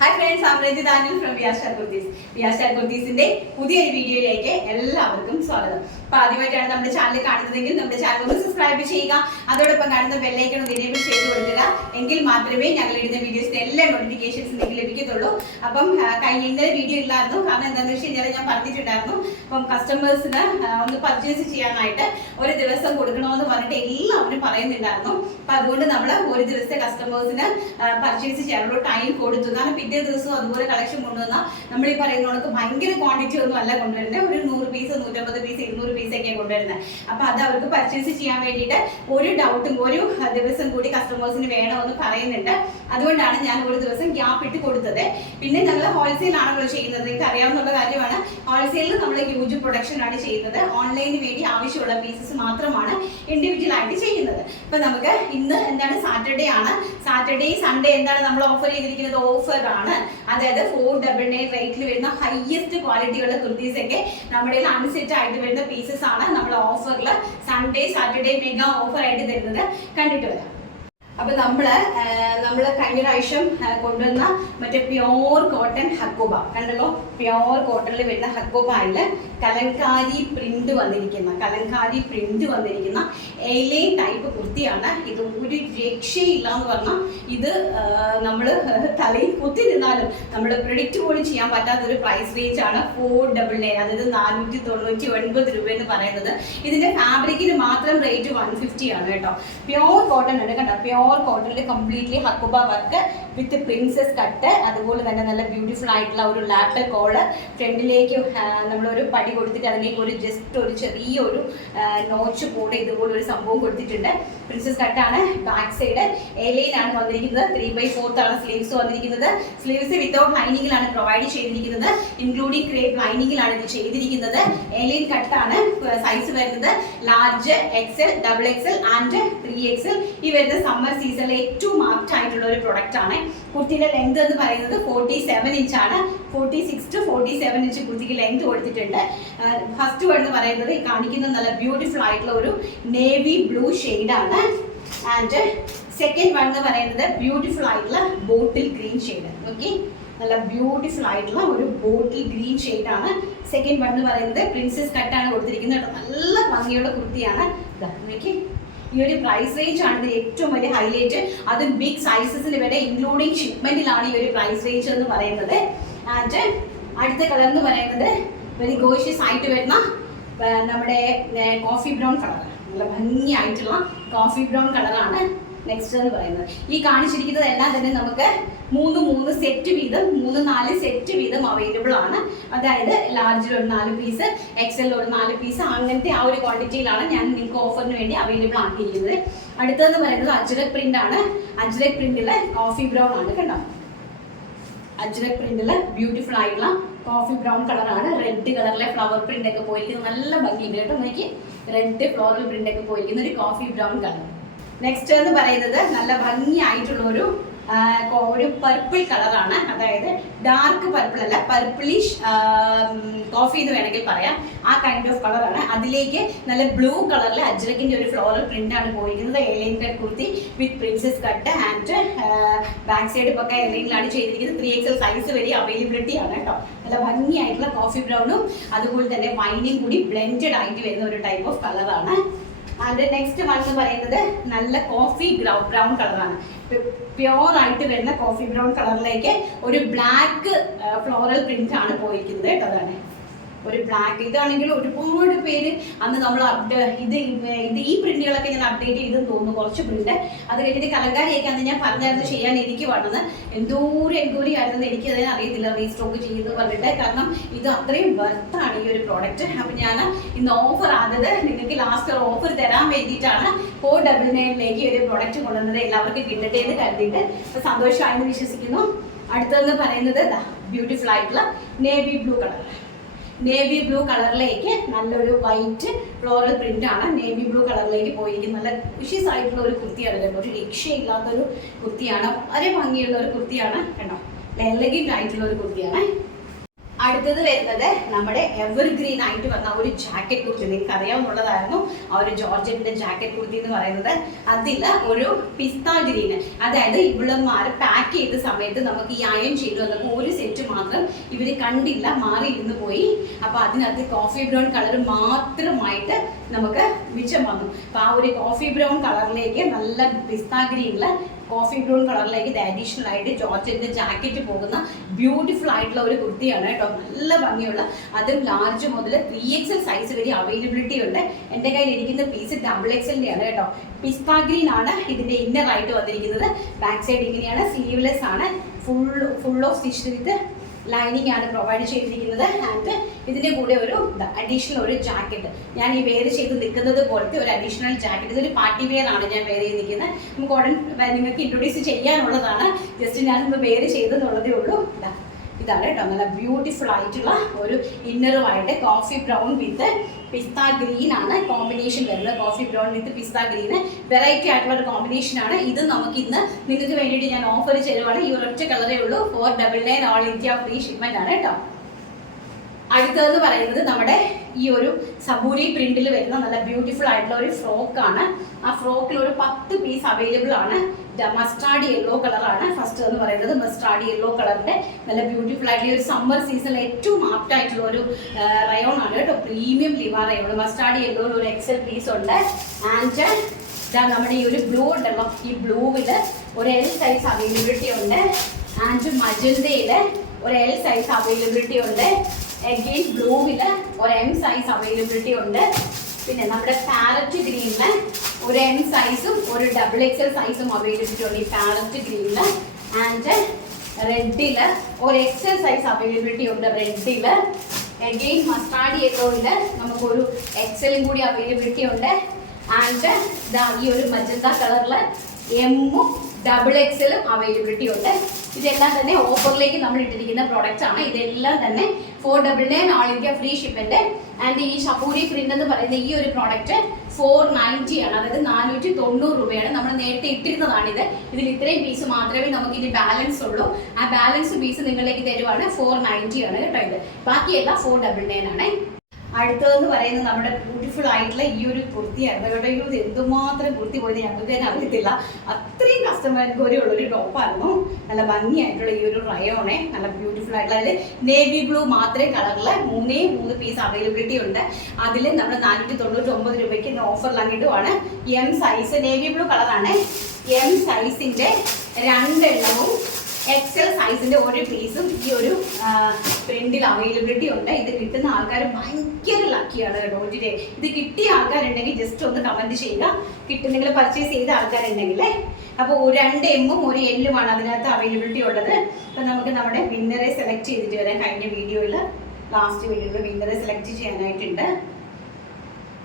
Hi friends, I'm Ranjit Daniel from Vyashar Kurtis. Vyashar Kurtisന്റെ പുതിയൊരു വീഡിയോയിലേക്ക് എല്ലാവർക്കും സ്വാഗതം. അപ്പോൾ ആദ്യമായിട്ടാണ് നമ്മുടെ ചാനൽ കാണുന്നതെങ്കിൽ നമ്മുടെ ചാനൽ ഒന്ന് സബ്സ്ക്രൈബ് ചെയ്യുക. അതോടൊപ്പം കാണുന്ന ബെൽ ഐക്കൺ ഒന്ന് എനേബിൾ ചെയ്ത് കൊടുക്കുക. എങ്കിൽ മാത്രമേ ഞങ്ങൾ ഇടുന്ന വീഡിയോസിന്റെ എല്ലാ നോട്ടിഫിക്കേഷൻസ് നിങ്ങൾക്ക് ലഭിക്കത്തുള്ളൂ. അപ്പം ഇന്നലെ വീഡിയോ ഇല്ലായിരുന്നു. കാരണം എന്താണെന്ന് വെച്ച് കഴിഞ്ഞാൽ ഞാൻ പറഞ്ഞിട്ടുണ്ടായിരുന്നു, അപ്പം കസ്റ്റമേഴ്സിന് ഒന്ന് പർച്ചേസ് ചെയ്യാനായിട്ട് ഒരു ദിവസം കൊടുക്കണമെന്ന് പറഞ്ഞിട്ട് എല്ലാവരും പറയുന്നുണ്ടായിരുന്നു. അപ്പം അതുകൊണ്ട് നമ്മൾ ഒരു ദിവസത്തെ കസ്റ്റമേഴ്സിന് പർച്ചേസ് ചെയ്യാനുള്ള ടൈം കൊടുത്തു. കാരണം പിറ്റേ ദിവസവും അതുപോലെ കളക്ഷൻ കൊണ്ടുവന്നാൽ നമ്മൾ ഈ പറയുന്നവർക്ക് ഭയങ്കര ക്വാണ്ടിറ്റി ഒന്നും അല്ല കൊണ്ടുവരുന്നത്. ഒരു 100 പീസ് 150 പീസ് 200 പീസൊക്കെയാണ് കൊണ്ടുവരുന്നത്. അപ്പൊ അത് അവർക്ക് പർച്ചേസ് ചെയ്യാൻ വേണ്ടിയിട്ട് ഒരു ഡൗട്ടും ഒരു ദിവസം കൂടി കസ്റ്റമേഴ്സിന് വേണമെന്ന് പറയുന്നുണ്ട്. അതുകൊണ്ടാണ് ഞാൻ ഒരു ദിവസം ഗ്യാപ്പ് ഇട്ട് കൊടുത്തത്. പിന്നെ ഞങ്ങൾ ഹോൾസെയിൽ ആണല്ലോ ചെയ്യുന്നത്, നിങ്ങൾക്ക് അറിയാവുന്ന കാര്യമാണ്. ഹോൾസെയിലിൽ നമ്മൾ ഹ്യൂജ് പ്രൊഡക്ഷൻ ആണ് ചെയ്യുന്നത്. ഓൺലൈനിന് വേണ്ടി ആവശ്യമുള്ള പീസസ് മാത്രമാണ് ഇൻഡിവിജ്വൽ ആയിട്ട് ചെയ്യുന്നത്. അപ്പൊ നമുക്ക് ഇന്ന് എന്താണ് സാറ്റർഡേ ആണ്. സാറ്റർഡേ സൺഡേ എന്താണ് നമ്മൾ ഓഫർ ചെയ്തിരിക്കുന്നത്? ഓഫർ ആണ്. അതായത് 499 റേറ്റിൽ വരുന്ന ഹയസ്റ്റ് ക്വാളിറ്റിയുള്ള കുർത്തീസ് ഒക്കെ നമ്മുടെ അൺസെറ്റ് ആയിട്ട് വരുന്ന പീസസ് ആണ് നമ്മൾ ഓഫറിൽ സൺഡേ സാറ്റർഡേ മെഗാ ഓഫർ ആയിട്ട് തരുന്നത്. കണ്ടിട്ട് വരാം. അപ്പൊ നമ്മള് കഴിഞ്ഞ പ്രാവശ്യം കൊണ്ടുവന്ന മറ്റേ പ്യോർ കോട്ടൺ ഹക്കോബ കണ്ടല്ലോ. പ്യോർ കോട്ടണിൽ വരുന്ന ഹക്കോബയില് കലങ്കാരി പ്രിന്റ് വന്നിരിക്കുന്ന എലൈൻ ടൈപ്പ് കുർത്തിയാണ്. ഇത് ഒരു രക്ഷയില്ല എന്ന് പറഞ്ഞാൽ ഇത് നമ്മൾ തലയിൽ കുത്തി നിന്നാലും നമ്മൾ പ്രെഡിക്റ്റ് പോലും ചെയ്യാൻ പറ്റാത്ത ഒരു പ്രൈസ് റേഞ്ച് ആണ്. 499, അതായത് 499 രൂപ എന്ന് പറയുന്നത്. ഇതിന്റെ ഫാബ്രിക്കിന് മാത്രം റേറ്റ് 150 ആണ് കേട്ടോ. പ്യോർ കോട്ടൺ ആണ് കേട്ടോ. പ്യോർ കോട്ടണിൽ completely Hakoba work with princess cut, അതുപോലെ തന്നെ നല്ല ബ്യൂട്ടിഫുൾ ആയിട്ടുള്ള ഒരു ലാപ്പൽ കോളർ, ഫ്രണ്ടിലേക്ക് നമ്മളൊരു പടി കൊടുത്തിട്ട് അതിലേക്ക് ഒരു ജസ്റ്റ് ഒരു ചെറിയൊരു നോച്ച് കൂടെ ഇതുപോലെ ഒരു സംഭവം കൊടുത്തിട്ടുണ്ട്. പ്രിൻസസ് കട്ടാണ്. ബാക്ക് സൈഡ് എലൈനാണ് വന്നിരിക്കുന്നത്. 3/4 ആണ് സ്ലീവ്സ് വന്നിരിക്കുന്നത്. സ്ലീവ്സ് വിത്തൗട്ട് ലൈനിങ്ങിലാണ് പ്രൊവൈഡ് ചെയ്തിരിക്കുന്നത്. ഇൻക്ലൂഡിംഗ് ക്രേപ്പ് ലൈനിങ്ങിലാണ് ഇത് ചെയ്തിരിക്കുന്നത്. എലൈൻ കട്ടാണ്. സൈസ് വരുന്നത് large, XL, XXL and 3XL. ഈ വരുന്ന സമ്മർ സീസണിലെ ഏറ്റവും ആപ്റ്റ് ആയിട്ടുള്ള ഒരു പ്രൊഡക്റ്റ് ആണ്. കുർത്തിയുടെ ലെങ്ത് എന്ന് പറയുന്നത് 47 ഇഞ്ചാണ്. 46 to 47 ഇഞ്ച് കുർത്തിക്ക് ലെങ്ത് കൊടുത്തിട്ടുണ്ട്. ഫസ്റ്റ് വൺ എന്ന് പറയുന്നത് ഈ കാണിക്കുന്നത് നല്ല ബ്യൂട്ടിഫുൾ ആയിട്ടുള്ള ഒരു നേവി ബ്ലൂ ഷെയ്ഡാണ്. ആൻഡ് സെക്കൻഡ് വൺ എന്ന് പറയുന്നത് ബ്യൂട്ടിഫുൾ ആയിട്ടുള്ള ബോട്ടിൽ ഗ്രീൻ ഷെയ്ഡ്. ഓക്കെ, നല്ല ബ്യൂട്ടിഫുൾ ആയിട്ടുള്ള ഒരു ബോട്ടിൽ ഗ്രീൻ ഷെയ്ഡാണ്. സെക്കൻഡ് വൺ എന്ന് പറയുന്നത് പ്രിൻസസ് കട്ടാണ് കൊടുത്തിരിക്കുന്നത്. നല്ല ഭംഗിയുള്ള കുർത്തിയാണ്. ഓക്കെ, ഈ ഒരു പ്രൈസ് റേഞ്ച് ആണ് ഏറ്റവും വലിയ ഹൈലൈറ്റ്. അത് ബിഗ് സൈസസിൽ വരെ ഇൻക്ലൂഡിങ് ഷിപ്മെന്റിലാണ് ഈ ഒരു പ്രൈസ് റേഞ്ച് എന്ന് പറയുന്നത്. ആൻഡ് അടുത്ത കളർ എന്ന് പറയുന്നത് വെരി ഗോഷ്യസ് ആയിട്ട് വരുന്ന നമ്മുടെ കോഫി ബ്രൗൺ കളർ, നല്ല ഭംഗിയായിട്ടുള്ള കോഫി ബ്രൗൺ കളറാണ് നെക്സ്റ്റ് എന്ന് പറയുന്നത്. ഈ കാണിച്ചിരിക്കുന്നത് എല്ലാം തന്നെ നമുക്ക് 3 സെറ്റ് വീതം 3-4 സെറ്റ് വീതം അവൈലബിൾ ആണ്. അതായത് ലാർജിൽ ഒരു 4 പീസ്, XL ഒരു 4 പീസ്, അങ്ങനത്തെ ആ ഒരു ക്വാണ്ടിറ്റിയിലാണ് ഞാൻ നിങ്ങൾക്ക് ഓഫറിന് വേണ്ടി അവൈലബിൾ ആക്കിയിരിക്കുന്നത്. അടുത്തതെന്ന് പറയുന്നത് അജ്രക് പ്രിന്റ് ആണ്. അജ്രക് പ്രിന്റില് കോഫി ബ്രൗൺ ആണ് കേട്ടോ. അജ്രക് പ്രിന്റില് ബ്യൂട്ടിഫുൾ ആയിട്ടുള്ള കോഫി ബ്രൗൺ കളറാണ്. റെഡ് കളറിലെ ഫ്ലവർ പ്രിന്റ് ഒക്കെ പോയിരിക്കുന്നത് നല്ല ഭംഗിയുണ്ട് കേട്ടോ. എനിക്ക് റെഡ് ഫ്ലോറൽ പ്രിന്റ് ഒക്കെ പോയിരിക്കുന്ന ഒരു കോഫി ബ്രൗൺ കളർ. നെക്സ്റ്റ് എന്ന് പറയുന്നത് നല്ല ഭംഗിയായിട്ടുള്ള ഒരു പർപ്പിൾ കളറാണ്. അതായത് ഡാർക്ക് പർപ്പിൾ അല്ല, പർപ്പിളിഷ് കോഫി എന്ന് വേണമെങ്കിൽ പറയാം. ആ കൈൻഡ് ഓഫ് കളറാണ്. അതിലേക്ക് നല്ല ബ്ലൂ കളറിൽ അജ്രക്കിന്റെ ഒരു ഫ്ലോറൽ പ്രിന്റ് ആണ് പോയിരിക്കുന്നത്. A line cut kurti with princess cut and back side പക്ക എലൈനിലാണ് ചെയ്തിരിക്കുന്നത്. 3XL സൈസ് വരെ അവൈലബിലിറ്റി ആണ് കേട്ടോ. നല്ല ഭംഗിയായിട്ടുള്ള കോഫി ബ്രൗണും അതുപോലെ തന്നെ വൈനും കൂടി ബ്ലെൻഡഡ് ആയിട്ട് വരുന്ന ഒരു ടൈപ്പ് ഓഫ് കളറാണ്. ആൻഡ് നെക്സ്റ്റ് വൺ എന്ന് പറയുന്നത് നല്ല കോഫി ബ്രൗൺ കളറാണ്. പ്യോർ ആയിട്ട് വരുന്ന കോഫി ബ്രൗൺ കളറിലേക്ക് ഒരു ബ്ലാക്ക് ഫ്ലോറൽ പ്രിന്റ് ആണ് പോയിരിക്കുന്നത് കേട്ടോ. അതാണ് ഒരു ബ്ലാക്ക്. ഇതാണെങ്കിൽ ഒരുപാട് പേര് അന്ന് നമ്മൾ ഇത് ഈ പ്രിന്റുകളൊക്കെ ഞാൻ അപ്ഡേറ്റ് ചെയ്തെന്ന് തോന്നുന്നു, കുറച്ച് പ്രിന്റ്. അത് കഴിഞ്ഞിട്ട് കലങ്കാരിയൊക്കെ അന്ന് ഞാൻ പറഞ്ഞായിരുന്നു ചെയ്യാൻ എനിക്ക് വന്നത്. എന്തോരം എൻക്വയറി ആയിരുന്നു, എനിക്ക് അതിനെ അറിയത്തില്ല റീസ്റ്റോക്ക് ചെയ്യുന്നത് പറഞ്ഞിട്ട്. കാരണം ഇത് അത്രയും വെർത്താണ് ഈ ഒരു പ്രോഡക്റ്റ്. അപ്പം ഞാൻ ഇന്ന് ഓഫർ ആദ്യത് നിങ്ങൾക്ക് ലാസ്റ്റ് ഓഫർ തരാൻ വേണ്ടിയിട്ടാണ് 499 ഒരു പ്രോഡക്റ്റ് കൊണ്ടുവന്നത്. എല്ലാവർക്കും കിട്ടട്ടെ എന്ന് കരുതിയിട്ട് സന്തോഷമായെന്ന് വിശ്വസിക്കുന്നു. അടുത്തതെന്ന് പറയുന്നത് ബ്യൂട്ടിഫുൾ ആയിട്ടുള്ള navy blue colour. Navy blue കളറിലേക്ക് നല്ലൊരു വൈറ്റ് ഫ്ലോറൽ പ്രിന്റ് ആണ് നേവി ബ്ലൂ കളറിലേക്ക് പോയിരിക്കുന്നത്. നല്ല വിഷ്യസ് ആയിട്ടുള്ള ഒരു കുർത്തിയാണ് കേട്ടോ. ഒരു രക്ഷയില്ലാത്തൊരു കുർത്തിയാണ്. വളരെ ഭംഗിയുള്ള ഒരു കുർത്തിയാണ് കേട്ടോ. എലഗന്റ് ആയിട്ടുള്ള ഒരു കുർത്തിയാണ്. അടുത്തത് വരുന്നത് നമ്മുടെ എവർഗ്രീൻ ആയിട്ട് വന്ന ഒരു ജാക്കറ്റ് കുർത്തി. നിങ്ങൾക്ക് അറിയാവുന്നതായിരുന്നു ആ ഒരു ജോർജറ്റിന്റെ ജാക്കറ്റ് കുർത്തി എന്ന് പറയുന്നത്. അതിൽ ഒരു പിസ്ത ഗ്രീന്, അതായത് ഇവളന്മാർ പാക്ക് ചെയ്ത സമയത്ത് നമുക്ക് ഈ അയൺ ചെയ്തു വന്നപ്പോൾ ഒരു സെറ്റ് മാത്രം ഇവർ കണ്ടില്ല, മാറിയിരുന്നു പോയി. അപ്പോൾ അതിനകത്ത് കോഫി ബ്രൗൺ കളർ മാത്രമായിട്ട് നമുക്ക് മിച്ചം വന്നു. അപ്പോൾ ആ ഒരു കോഫി ബ്രൗൺ കളറിലേക്ക് നല്ല പിസ്ത ഗ്രീനില് കോഫി ബ്രൗൺ കളറിലേക്ക് ഇത് അഡീഷണൽ ആയിട്ട് ജോർജറ്റിന്റെ ജാക്കറ്റ് പോകുന്ന ബ്യൂട്ടിഫുൾ ആയിട്ടുള്ള ഒരു കുർത്തിയാണ് കേട്ടോ. നല്ല ഭംഗിയുള്ള, അതും ലാർജ് മുതൽ 3XL സൈസ് വരെ അവൈലബിലിറ്റി ഉണ്ട്. എൻ്റെ കയ്യിൽ ഇരിക്കുന്ന പീസ് XXL ആണ് കേട്ടോ. പിസ്ത ഗ്രീൻ ആണ് ഇതിന്റെ ഇന്നർ ആയിട്ട് വന്നിരിക്കുന്നത്. ബാക്ക് സൈഡ് ഇങ്ങനെയാണ്, സ്ലീവ്ലെസ് ആണ്, full of stitch with lining ആണ് പ്രൊവൈഡ് ചെയ്തിരിക്കുന്നത്. ആൻഡ് ഇതിന്റെ കൂടെ ഒരു അഡീഷണൽ ഒരു ജാക്കറ്റ്, ഞാൻ ഈ വെയർ ചെയ്ത് നിൽക്കുന്നത് പോലത്തെ ഒരു അഡീഷണൽ ജാക്കറ്റ്. ഇതൊരു പാർട്ടി വെയർ ആണ് ഞാൻ വെയർ ചെയ്ത് നിൽക്കുന്നത്. നമുക്ക് ഉടൻ നിങ്ങൾക്ക് ഇൻട്രൊഡ്യൂസ് ചെയ്യാനുള്ളതാണ്, ജസ്റ്റ് ഞാനിന്ന് വെയർ ചെയ്തെന്നുള്ളതേ ഉള്ളൂ. ഇതാണ് കേട്ടോ, നല്ല ബ്യൂട്ടിഫുൾ ആയിട്ടുള്ള ഒരു ഇന്നറുമായിട്ട് coffee brown with pista green ആണ് കോമ്പിനേഷൻ വരുന്നത്. Coffee brown with pista green variety ആയിട്ടുള്ള ഒരു കോമ്പിനേഷൻ ആണ് ഇത്. നമുക്ക് ഇന്ന് നിങ്ങൾക്ക് വേണ്ടിയിട്ട് ഞാൻ ഓഫർ ചെയ്യുവാണ്. ഈ ഒരൊറ്റ കളറേ ഉള്ളൂ. 499 ഓൾ ഇന്ത്യ ഫ്രീ ഷിപ്മെന്റ് ആണ് കേട്ടോ. അടുത്തതെന്ന് പറയുന്നത് നമ്മുടെ ഈ ഒരു സബൂരി പ്രിന്റിൽ വരുന്ന നല്ല ബ്യൂട്ടിഫുൾ ആയിട്ടുള്ള ഒരു ഫ്രോക്കാണ്. ആ ഫ്രോക്കിൽ ഒരു 10 പീസ് അവൈലബിൾ ആണ്. മസ്റ്റാർഡ് യെല്ലോ കളറാണ് ഫസ്റ്റ് എന്ന് പറയുന്നത്. മസ്റ്റാർഡ് യെല്ലോ കളറിന്റെ നല്ല ബ്യൂട്ടിഫുൾ ആയിട്ടുള്ള ഒരു സമ്മർ സീസണിൽ ഏറ്റവും ആപ്റ്റ് ആയിട്ടുള്ള ഒരു റയോൺ ആണ് കേട്ടോ. Premium Liva rayon. മസ്റ്റാർഡ് യെല്ലോയിൽ ഒരു XL പീസ് ഉണ്ട്. ആൻഡ് നമ്മുടെ ഈ ഒരു ബ്ലൂ ഉണ്ടല്ലോ, ഈ ബ്ലൂവിൽ ഒരു L സൈസ് അവൈലബിലിറ്റി ഉണ്ട്. ആൻഡ് മജന്തയിൽ ഒരു L സൈസ് അവൈലബിലിറ്റി ഉണ്ട്. അഗെയിൻ ബ്ലൂവിൽ ഒരു M സൈസ് അവൈലബിലിറ്റി ഉണ്ട്. പിന്നെ നമ്മുടെ പാരറ്റ് ഗ്രീനില് ഒരു M സൈസും ഒരു XXL സൈസും അവൈലബിലിറ്റി ഉണ്ട് ഈ പാരറ്റ് ഗ്രീനില്. ആൻഡ് റെഡില് ഒരു XL സൈസ് അവൈലബിലിറ്റി ഉണ്ട്. റെഡില് അഗെയിൻ മസ്റ്റാർഡ് യെല്ലോയില് നമുക്കൊരു XLും കൂടി അവൈലബിലിറ്റി ഉണ്ട്. ആൻഡ് ഈ ഒരു മജന്ത കളറില് എമ്മും XXLും അവൈലബിലിറ്റി ഉണ്ട്. ഇതെല്ലാം തന്നെ ഓഫറിലേക്ക് നമ്മൾ ഇട്ടിരിക്കുന്ന പ്രോഡക്റ്റ്സ് ആണ്. ഇതെല്ലാം തന്നെ 499 all India free shipment. And ഈ ഷപൂരി പ്രിന്റ് എന്ന് പറയുന്ന ഈ ഒരു പ്രോഡക്റ്റ് 490 ആണ്, അതായത് 490 രൂപയാണ്. നമ്മൾ നേരത്തെ ഇട്ടിരുന്നതാണിത്. ഇതിൽ ഇത്രയും പീസ് മാത്രമേ നമുക്ക് ഇനി ബാലൻസ് ഉള്ളൂ. ആ ബാലൻസ് പീസ് നിങ്ങളിലേക്ക് തരുവാണ്. 490 ആണ് കേട്ടോ. ഇത് ബാക്കിയെല്ലാം 499 ആണ്. അടുത്തതെന്ന് പറയുന്നത് നമ്മുടെ ബ്യൂട്ടിഫുൾ ആയിട്ടുള്ള ഈ ഒരു കുർത്തിയായിരുന്നു കേട്ടോ. ഇത് എന്തുമാത്രം കുർത്തി പോയത് ഞങ്ങൾക്ക് തന്നെ അറിയത്തില്ല. അത്രയും കസ്റ്റമർ എൻക്വയറി ഉള്ളൊരു ടോപ്പായിരുന്നു. നല്ല ഭംഗിയായിട്ടുള്ള ഈ ഒരു റയോണെ, നല്ല ബ്യൂട്ടിഫുൾ ആയിട്ടുള്ള അതിൽ നേവി ബ്ലൂ മാത്രമേ കളറിൽ 3 പീസ് അവൈലബിലിറ്റി ഉണ്ട്. അതിൽ നമ്മൾ 499 രൂപയ്ക്ക് ഓഫറിലാങ്ങിട്ടുമാണ്. M സൈസ് നേവി ബ്ലൂ കളറാണ്. M സൈസിന്റെ 2 എണ്ണവും XL സൈസിന്റെ ഒരു പീസും ഈ ഒരു പ്രിന്റിൽ അവൈലബിലിറ്റി ഉണ്ട്. ഇത് കിട്ടുന്ന ആൾക്കാർ ഭയങ്കര ലക്കിയാണ് കേട്ടോ. ഇത് കിട്ടിയ ആൾക്കാരുണ്ടെങ്കിൽ ജസ്റ്റ് ഒന്ന് കമന്റ് ചെയ്യുക. നിങ്ങൾ പർച്ചേസ് ചെയ്ത ആൾക്കാരുണ്ടെങ്കിൽ. അപ്പോൾ 2 എമ്മും ഒരു Lലുമാണ് അതിനകത്ത് അവൈലബിലിറ്റി ഉള്ളത്. അപ്പം നമുക്ക് നമ്മുടെ വിന്നറെ സെലക്ട് ചെയ്തിട്ട് വരാം. കഴിഞ്ഞ വീഡിയോയിൽ ലാസ്റ്റ് വീഡിയോയിൽ വിന്നറെ സെലക്ട് ചെയ്യാനായിട്ടുണ്ട്.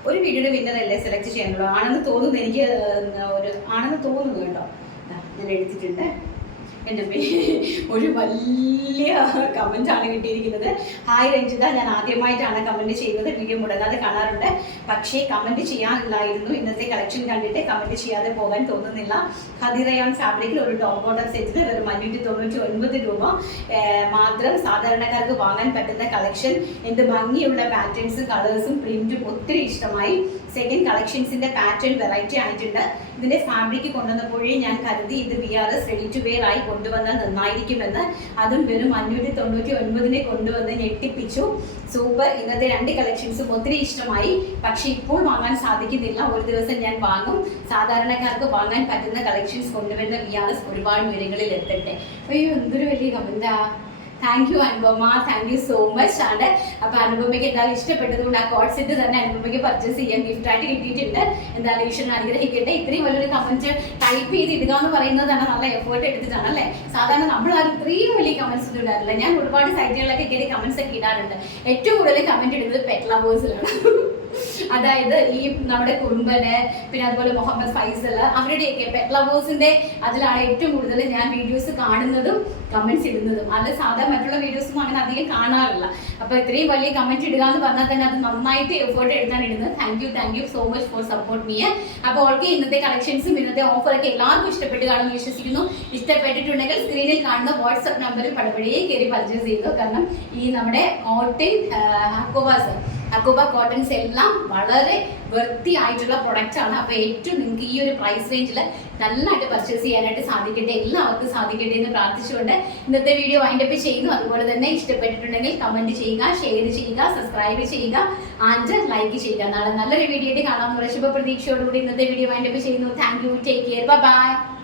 ഒരു വീഡിയോയുടെ വിന്നറല്ലേ സെലക്ട് ചെയ്യാനുള്ളൂ. ആണെന്ന് തോന്നുന്നു, എനിക്ക് ഒരു ആണെന്ന് തോന്നുന്നു കേട്ടോ. ഞാൻ എടുത്തിട്ടുണ്ട്. എൻ്റെ ഒരു വലിയ കമൻ്റ് ആണ് കിട്ടിയിരിക്കുന്നത്. ഹായ് രഞ്ജിത, ഞാൻ ആദ്യമായിട്ടാണ് കമൻറ്റ് ചെയ്യുന്നത്. വീഡിയോ മുടങ്ങാതെ കാണാറുണ്ട്, പക്ഷേ കമൻറ്റ് ചെയ്യാനില്ലായിരുന്നു. ഇന്നത്തെ കളക്ഷൻ കണ്ടിട്ട് കമൻറ്റ് ചെയ്യാതെ പോകാൻ തോന്നുന്നില്ല. ഖദിറയാൻ ഫാബ്രിക്കിൽ ഒരു ടോപ്പ് ബോട്ടം സെറ്റിന് വെറും 599 രൂപ മാത്രം. സാധാരണക്കാർക്ക് വാങ്ങാൻ പറ്റുന്ന കളക്ഷൻ. എന്ത് ഭംഗിയുള്ള പാറ്റേൺസും കളേഴ്സും പ്രിന്റും ഒത്തിരി ഇഷ്ടമായി. സെക്കൻഡ് കളക്ഷൻസിന്റെ പാറ്റേൺ വെറൈറ്റി ആയിട്ടുണ്ട്. ഇതിന്റെ ഫാബ്രിക് കൊണ്ടുവന്നപ്പോഴേ ഞാൻ കരുതി ഇത് VRS റെഡി ടു വെയർ ആയി കൊണ്ടുവന്നാൽ നന്നായിരിക്കുമെന്ന്. അതും വെറും 599 കൊണ്ടുവന്ന് ഞെട്ടിപ്പിച്ചു. സൂപ്പർ. ഇന്നത്തെ 2 കളക്ഷൻസും ഒത്തിരി ഇഷ്ടമായി. പക്ഷെ ഇപ്പോൾ വാങ്ങാൻ സാധിക്കുന്നില്ല. ഒരു ദിവസം ഞാൻ വാങ്ങും. സാധാരണക്കാർക്ക് വാങ്ങാൻ പറ്റുന്ന കളക്ഷൻസ് കൊണ്ടുവരുന്ന VRS ഒരുപാട് ഉയരങ്ങളിൽ എത്തട്ടെ. അയ്യോ, എന്തൊരു വലിയ കമന്റാ. Thank you Anupama, thank you so much ആണ്. അപ്പോൾ അനുപമയ്ക്ക് എന്തായാലും ഇഷ്ടപ്പെട്ടതുകൊണ്ട് ആ കോഡ് സെറ്റ് തന്നെ അനുപമയ്ക്ക് പർച്ചേസ് ചെയ്യാൻ ഗിഫ്റ്റായിട്ട് കിട്ടിയിട്ടുണ്ട്. എന്തായാലും ഈശ്വരൻ അനുഗ്രഹിക്കട്ടെ. ഇത്രയും വലിയൊരു കമന്റ് ടൈപ്പ് ചെയ്ത് ഇടുക എന്ന് പറയുന്നത് തന്നെ നല്ല എഫേർട്ട് എടുത്തിട്ടാണ് അല്ലേ. സാധാരണ നമ്മൾ ആ ഇത്രയും വലിയ കമന്റ്സ് ഒന്നും ഇടാറില്ല. ഞാൻ ഒരുപാട് സൈറ്റുകളിലൊക്കെ കയറി കമന്റ്സ് ഒക്കെ ഇടാറുണ്ട്. ഏറ്റവും കൂടുതൽ കമന്റ് ഇടുന്നത് പെറ്റ് ലവേഴ്സിലാണ്. അതായത് ഈ നമ്മുടെ കുറുമ്പന്, പിന്നെ അതുപോലെ മുഹമ്മദ് ഫൈസൽ, അവരുടെയൊക്കെ പെറ്റ് ലവേഴ്സിന്റെ അതിലാണ് ഏറ്റവും കൂടുതൽ ഞാൻ വീഡിയോസ് കാണുന്നതും കമന്റ്സ് ഇടുന്നതും. അത് സാധാരണ മറ്റുള്ള വീഡിയോസൊന്നും അങ്ങനെ അധികം കാണാറില്ല. അപ്പൊ ഇത്രയും വലിയ കമന്റ് ഇടുക എന്ന് പറഞ്ഞാൽ തന്നെ അത് നന്നായിട്ട് എഫേർട്ട് എടുത്താണ് ഇടുന്നത്. Thank you so much for support me. അപ്പോൾ ഓൾക്കെ ഇന്നത്തെ കളക്ഷൻസും ഇന്നത്തെ ഓഫറൊക്കെ എല്ലാവർക്കും ഇഷ്ടപ്പെട്ട് കാണുമെന്ന് വിശ്വസിക്കുന്നു. ഇഷ്ടപ്പെട്ടിട്ടുണ്ടെങ്കിൽ സ്ക്രീനിൽ കാണുന്ന വാട്സ്ആപ്പ് നമ്പറിൽ പടപടിയെ കയറി പർച്ചേസ് ചെയ്തു. കാരണം ഈ നമ്മുടെ കോട്ടൺ അക്കോബ കോട്ടൺസ് എല്ലാം വളരെ വൃത്തിയായിട്ടുള്ള പ്രൊഡക്റ്റ് ആണ്. അപ്പൊ ഏറ്റവും നിങ്ങൾക്ക് ഈ ഒരു പ്രൈസ് റേഞ്ചിൽ നന്നായിട്ട് പർച്ചേസ് ചെയ്യാനായിട്ട് സാധിക്കട്ടെ, എല്ലാവർക്കും സാധിക്കട്ടെ എന്ന് പ്രാർത്ഥിച്ചുകൊണ്ട് ഇന്നത്തെ വീഡിയോ വൈൻഡപ്പ് ചെയ്യുന്നു. അതുപോലെ തന്നെ ഇഷ്ടപ്പെട്ടിട്ടുണ്ടെങ്കിൽ കമന്റ് ചെയ്യുക, ഷെയർ ചെയ്യുക, സബ്സ്ക്രൈബ് ചെയ്യുക, ആൻഡ് ലൈക്ക് ചെയ്യുക. നാളെ നല്ലൊരു വീഡിയോ ആയിട്ട് കാണാമെന്നുള്ള ശുഭപ്രതീക്ഷയോടുകൂടി ഇന്നത്തെ വീഡിയോ വൈൻഡപ്പ് ചെയ്യുന്നു. Thank you, take care, by.